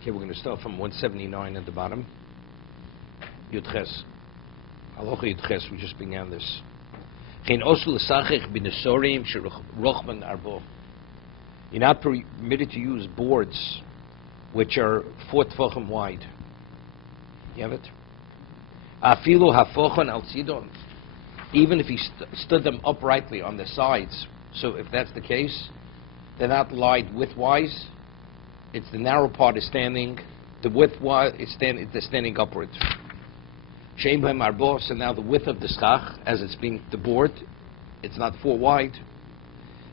Okay, we're going to start from 179 at the bottom. Yud Ches. Halacha Yud Ches, we just began this. You're not permitted to use boards which are 4 tefachim wide. You have it? Afilu hafochan al tzidon. Even if he stood them uprightly on the sides. So if that's the case, they're not lied widthwise. It's the narrow part is standing, the widthwise is standing upwards. Shein b'hem arbo, so now the width of the schach, as it's being the board, it's not 4 wide.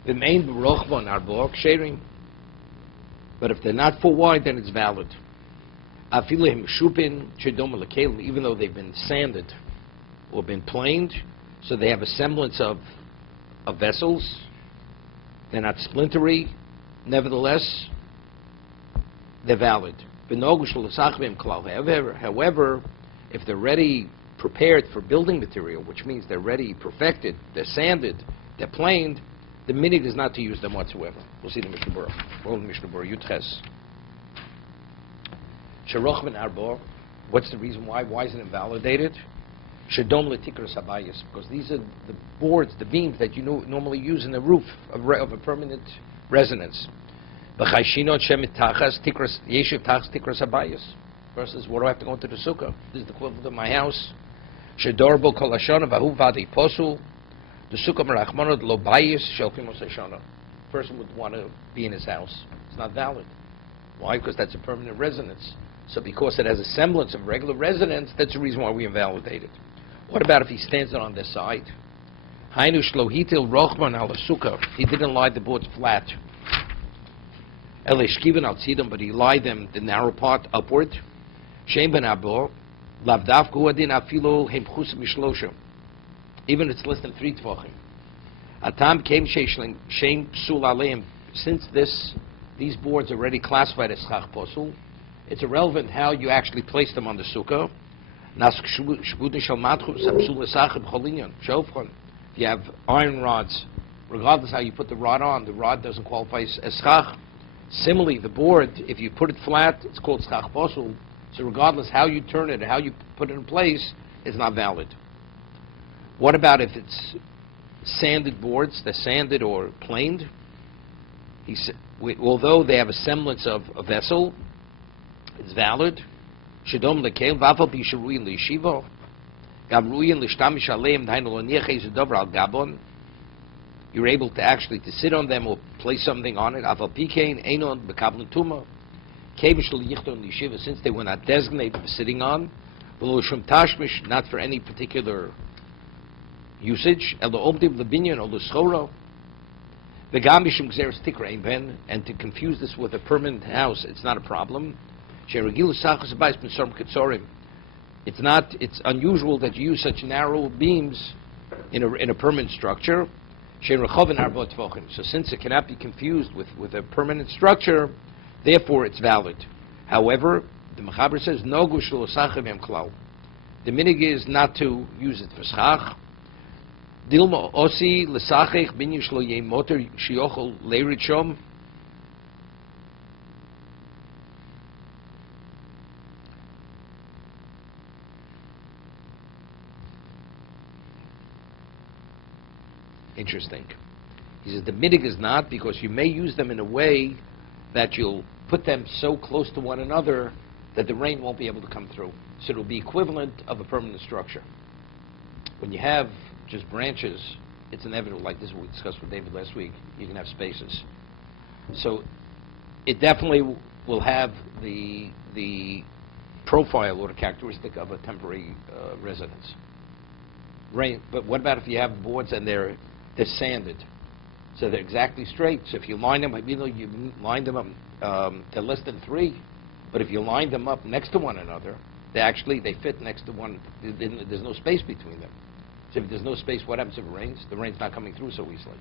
V'mein b'rochbon arbo ksherim. But if they're not 4 wide, then it's valid. Afilu hem shupin chedom lekelim, even though they've been sanded or been planed, so they have a semblance of vessels. They're not splintery. Nevertheless, they're valid. However, if they're ready, prepared for building material, which means they're ready, perfected, they're sanded, they're planed, the minig is not to use them whatsoever. We'll see the Mishna Berura. We'll Mishna Berura Yud Ches. Sheroch ben arbo. What's the reason why? Why is it invalidated? Shedom letikras habayis, because these are the boards, the beams that you normally use in the roof of a permanent residence. B'chayshinot shemit tachas tikras yeshiv tachas tikras habayis. Versus, what do I have to go into the sukkah? This is the equivalent of my house. Shedorbo kol hashana v'hu v'adei posul. The sukkah merachmanot lo bayis shel kimos hashana. Person would want to be in his house. It's not valid. Why? Because that's a permanent residence. So because it has a semblance of regular residence, that's the reason why we invalidate it. What about if he stands it on this side? Hainu shlohitil rochman al sukkah. He didn't lie the boards flat. Eleshkivan al tzidam, but he lied them the narrow part upward. Shein ben abo lavdav guadin afilo hemchus mishlosha. Even if it's less than 3 tefachim. Atam came sheishling shein psul aleim. Since these boards are already classified as schach posul, it's irrelevant how you actually place them on the sukkah. If you have iron rods, regardless how you put the rod on, the rod doesn't qualify as schach. Similarly, the board, if you put it flat, it's called schach posul. So regardless how you turn it or how you put it in place, it's not valid. What about if it's sanded boards? They're sanded or planed. Although they have a semblance of a vessel, it's valid. Shedom lekeil v'afal pi sheruyin le'yeshiva gam ruyin l'shtamish aleim d'hainu lo niachei zedover al gabon. You're able to actually to sit on them or place something on it. Afal pi kein einon b'kabel tuma kevish l'yichton l'yeshiva, since they were not designated for sitting on. V'lo shum tashmish, not for any particular usage. El l'omdim l'binyan or l'schoro. V'gam mishum gzeres tikra ein ben, and to confuse this with a permanent house, it's not a problem. It's unusual that you use such narrow beams in a permanent structure. So since it cannot be confused with a permanent structure, therefore it's valid. However, the Mechaber says no gush lo sachem yem klal. The minig is not to use it for schach. Dilma osi l'sachech binyish lo yem motor shiochol leirichom. Interesting. He says the midig is not, because you may use them in a way that you'll put them so close to one another that the rain won't be able to come through. So it'll be equivalent of a permanent structure. When you have just branches, it's inevitable, like this we discussed with David last week, you can have spaces. So it definitely will have the profile or the characteristic of a temporary residence. Rain, but what about if you have boards and they're sanded, so they're exactly straight? So if you line them, you line them up, they're less than 3, but if you line them up next to one another, they fit next to one. There's no space between them. So if there's no space, what happens if it rains? The rain's not coming through so easily.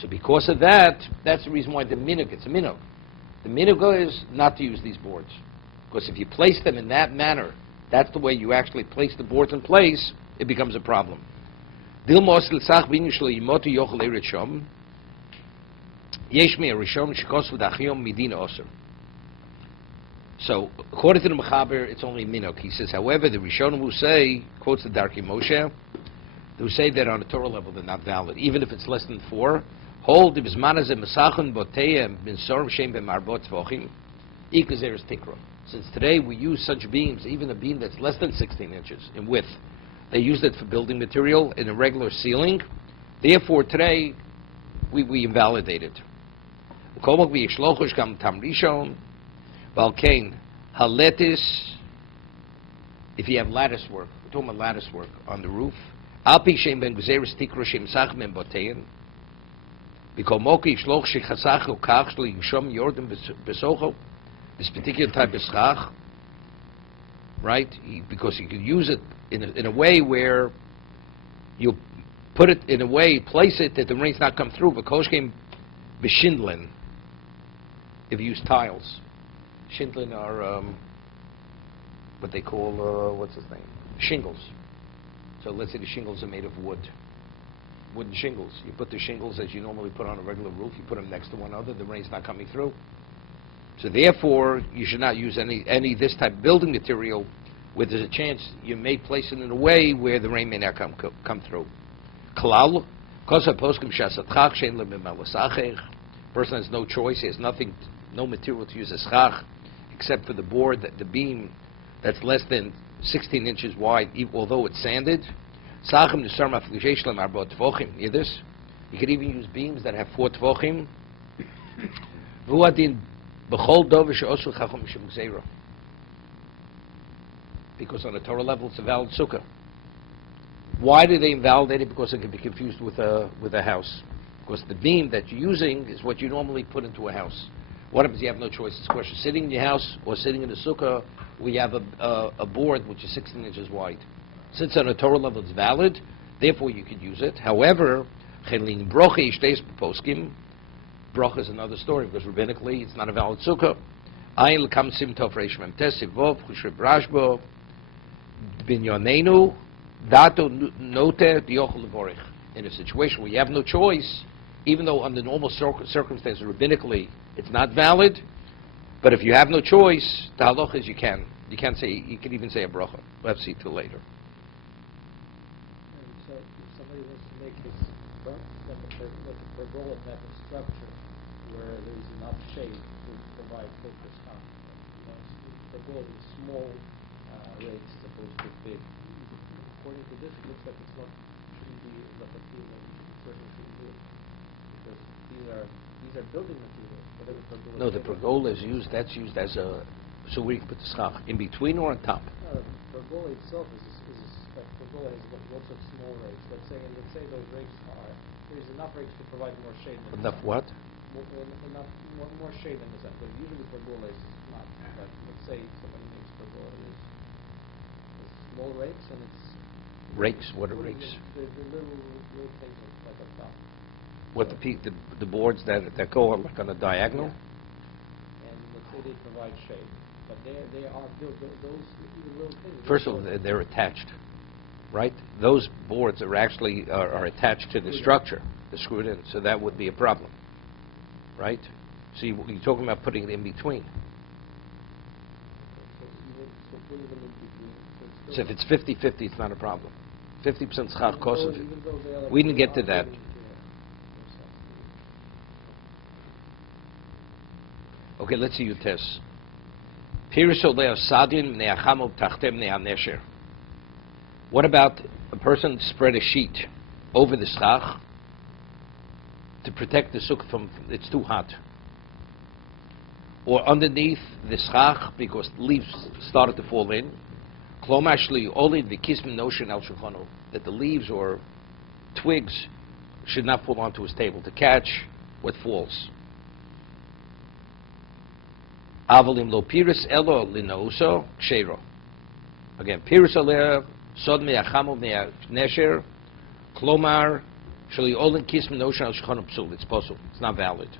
So because of that, that's the reason why the minhag, it's a minhag. The minhag is not to use these boards, because if you place them in that manner, that's the way you actually place the boards in place, it becomes a problem. So, according to the Mechaber, it's only minok. He says, however, the Rishonim who say, quotes the Darkei Moshe, who say that on a Torah level they're not valid, even if it's less than 4. Hold the Bismanazeh Mesachon Boteya Bin Sorim Shem B'Marbot Tvochim Ikazeres Tikra. Since today we use such beams, even a beam that's less than 16 inches in width, they use it for building material in a regular ceiling. Therefore, today we invalidate it. Balkain, haletis, if you have lattice work, we're talking about lattice work on the roof. Alpi shem ben gzeres tikro shem sach men botein. Bikomoki shloch shechasach ukach shli yishom yordim besocho. This particular type of schach, right? Because you can use it in a way where you put it in a way, place it that the rain's not come through. V'koshkem b'shindlin. If you use tiles. Shindlin are what they call, what's his name? Shingles. So let's say the shingles are made of wood. Wooden shingles. You put the shingles as you normally put on a regular roof, you put them next to one another, the rain's not coming through. So therefore, you should not use any this type of building material where there's a chance you may place it in a way where the rain may not come through. Kalal, person has no choice, he has nothing, no material to use as schach, except for the board, the beam that's less than 16 inches wide, although it's sanded. You this? You could even use beams that have 4 tvochim. Because on a Torah level it's a valid sukkah. Why do they invalidate it? Because it can be confused with a house. Because the beam that you're using is what you normally put into a house. What happens? You have no choice. It's a question of sitting in your house or sitting in a sukkah where you have a board which is 16 inches wide. Since on a Torah level it's valid, therefore you could use it. However, brocha is another story because rabbinically it's not a valid sukkah. In a situation where you have no choice, even though under normal circumstances rabbinically it's not valid, but if you have no choice, the halacha is you can even say a bracha. We'll have to see till later. And so if somebody wants to make this pergola type of structure where there's enough shade to provide focus on, pergola with small rakes as opposed to big. According to this, it looks like it's not shouldn't be like a field that certainly shouldn't do it because these are building materials. Whatever pergola. No, the pergola is used. That's used as a so where you can put the schach in between or on top. The pergola itself is a pergola has lots of small rakes. Let's say those rakes there's enough rakes to provide more shade. Enough what? More shade than the sun. But usually pergola is not. But let's say somebody makes pergola with small rakes and it's rakes. What are rakes? The little things like a top. What the boards that go like on a diagonal? Yeah. And let's say they provide shade, but they are built those even little things. First of all, they're attached, right? Those boards are actually are attached to the structure. They're screwed in, so that would be a problem, right? So you're talking about putting it in between. So if it's 50-50, it's not a problem. 50% schach cost of it. We didn't get to that. Okay, let's see your test. What about a person spread a sheet over the schach to protect the sukkah from it's too hot? Or underneath the schach because leaves started to fall in? That the leaves or twigs should not fall onto his table to catch what falls. Avalim lo piris elo linouso kshero. Again, piris aleh sod me'achamo me'nesher klomar shali olin kism notion al shchon psul. It's possible. It's not valid.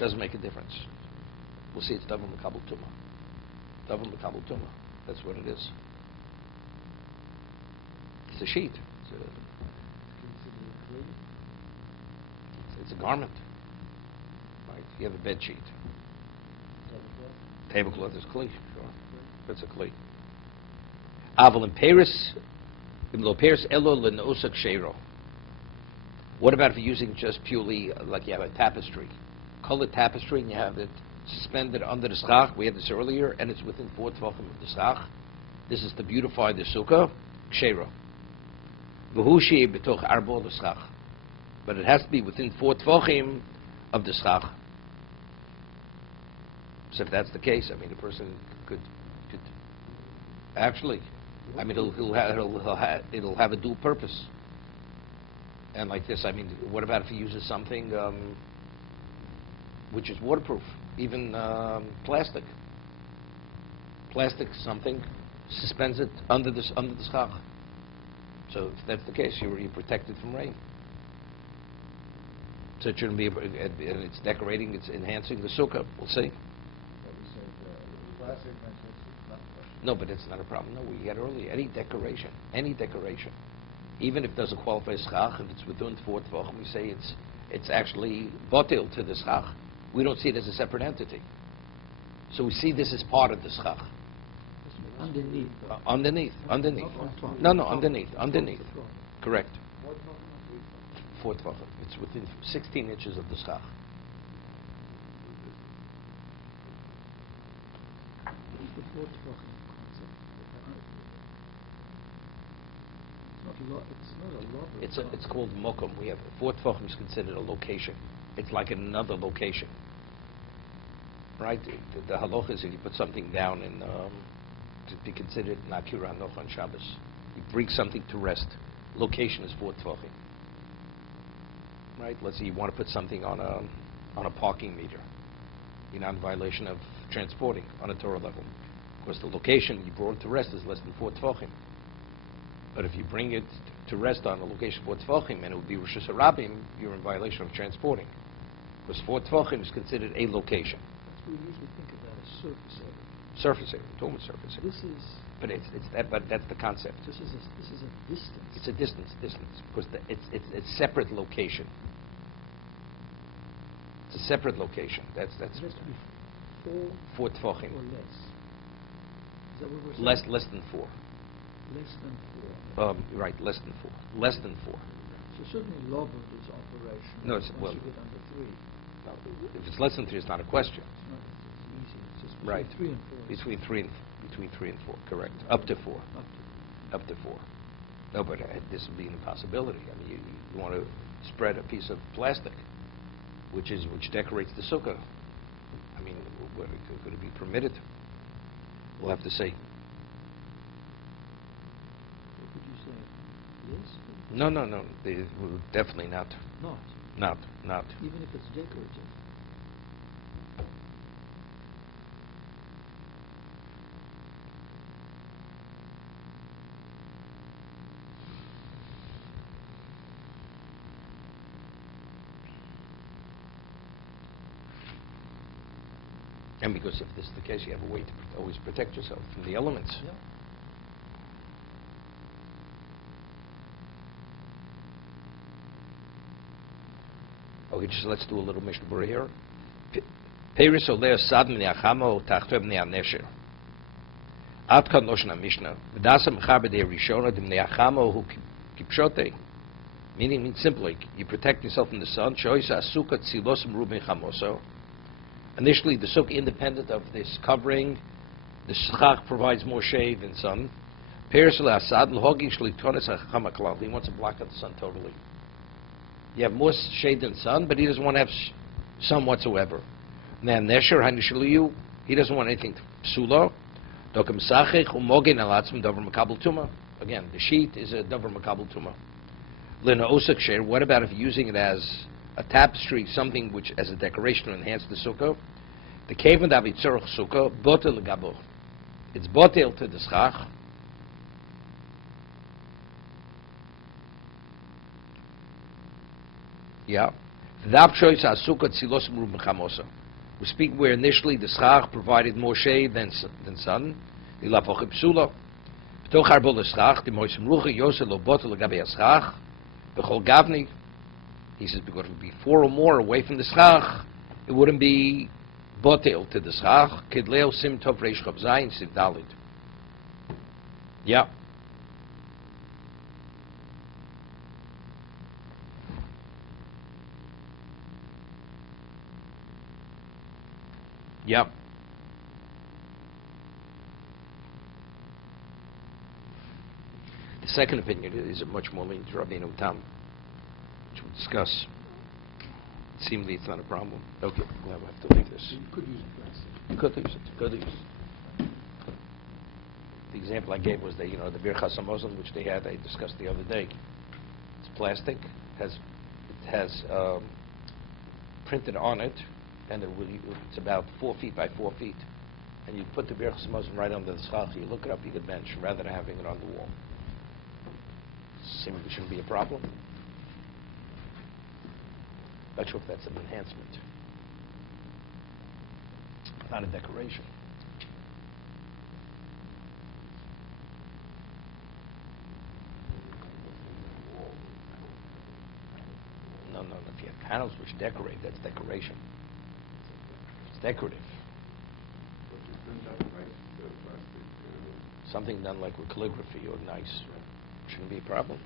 Doesn't make a difference. We'll see. It's double mekabel tumah. Double mekabel tumah. That's what it is. It's a sheet. It's a garment. Right? You have a bed sheet. Tablecloth is kli. Sure. That's a kli. Aval in Paris, elo lenosak sheiro. What about if you're using just purely like you have a tapestry, colored tapestry, and you have it suspended under the schach? We had this earlier, and it's within 4 tvachim of the schach. This is to beautify the sukkah, sheiro. V'hu betoch arbo the schach, but it has to be within 4 tvachim of the schach. So if that's the case, I mean, a person could actually, I mean, it'll have a dual purpose. And like this, I mean, what about if he uses something which is waterproof, even plastic? Plastic something suspends it under the schach. So if that's the case, you're protected from rain. So it shouldn't be, and it's decorating, it's enhancing the sukkah. We'll see. No, but it's not a problem. No, we had earlier any decoration, even if it doesn't qualify as schach, if it's within 4 tvachim, we say it's actually botil to the schach. We don't see it as a separate entity. So we see this as part of the schach. Underneath. Underneath. No, underneath. Correct. 4 tvachim. It's within 16 inches of the schach. It's called mokum. We have 4 tvachim is considered a location. It's like another location, right? The halacha is if you put something down in to be considered nakira noch on Shabbos. You bring something to rest. Location is 4 tvachim, right? Let's say you want to put something on a parking meter. You're not in violation of transporting on a Torah level. Of course, the location you brought it to rest is less than 4 tvachim. But if you bring it to rest on a location 4 tvachim, and it would be Rosh Hashanah, you're in violation of transporting. Because 4 tvachim is considered a location. That's what we usually think of that as surface area. Surface area. We're talking about surface area. This is. But it's that. But that's the concept. This is a distance. It's a distance. Because it's separate location. It's a separate location. That's. It has to be 4 tvachim. Or less. Is that what we're saying? Less than 4. Less than 4. Right, less than 4. Less than 4. So certainly lobber is operational. No, it's, once well, you get under 3. No, if it's less than 3, it's not a question. It's easy. It's just between Right. 3 and 4. Between 3 and 4, correct. Up to 4. Up to 4. No, but this would be an impossibility. I mean, you want to spread a piece of plastic, which decorates the sukkah. I mean, could it be permitted? We'll have to see. What would you say? Yes? No. Definitely not. Not. Even if it's decorative. And because if this is the case, you have a way to always protect yourself from the elements. Yeah. Okay, just let's do a little Mishna Berura here. Peris oleh sad min yachamo tachto min yanesher. Ad kan loshna Mishnah. V'dasam chaber de rishona dim yachamo hu kipshote. Meaning simply, you protect yourself from the sun. Shoysa asuka tzilosim rubin chamoso. Initially, the sukkah, independent of this covering, the schach provides more shade than sun. He wants to block out the sun totally. You have more shade than sun, but he doesn't want to have sun whatsoever. He doesn't want anything psula. Again, the sheet is a davar makabel tuma. What about if you're using it as a tapestry, something which as a decoration to enhance the sukkah? The kaven david tzorach sukkah botel gabo. It's botel to the schach. Yeah. We speak where initially the schach provided more shade than sun. He says because it would be 4 or more away from the schach, it wouldn't be Botel to the schach, kidleo sim tov reish chav zayin sid dalid. Yeah. Yeah. The second opinion is a much more lenient Rabbeinu Tam, which we'll discuss. Seemingly it's not a problem. Okay, we'll have to leave this. You could use it, yes. You could use it. Could use it. The example I gave was the Birchas HaMazon, which they discussed the other day. It's plastic. It has printed on it, and it's about 4 feet by 4 feet. And you put the Birchas HaMazon right under the schach. You look it up, you could bench rather than having it on the wall. Seemingly shouldn't be a problem. Not sure if that's an enhancement. Not a decoration. No. If you have panels which decorate, that's decoration. It's decorative. Something done like with calligraphy or nice. Shouldn't be a problem.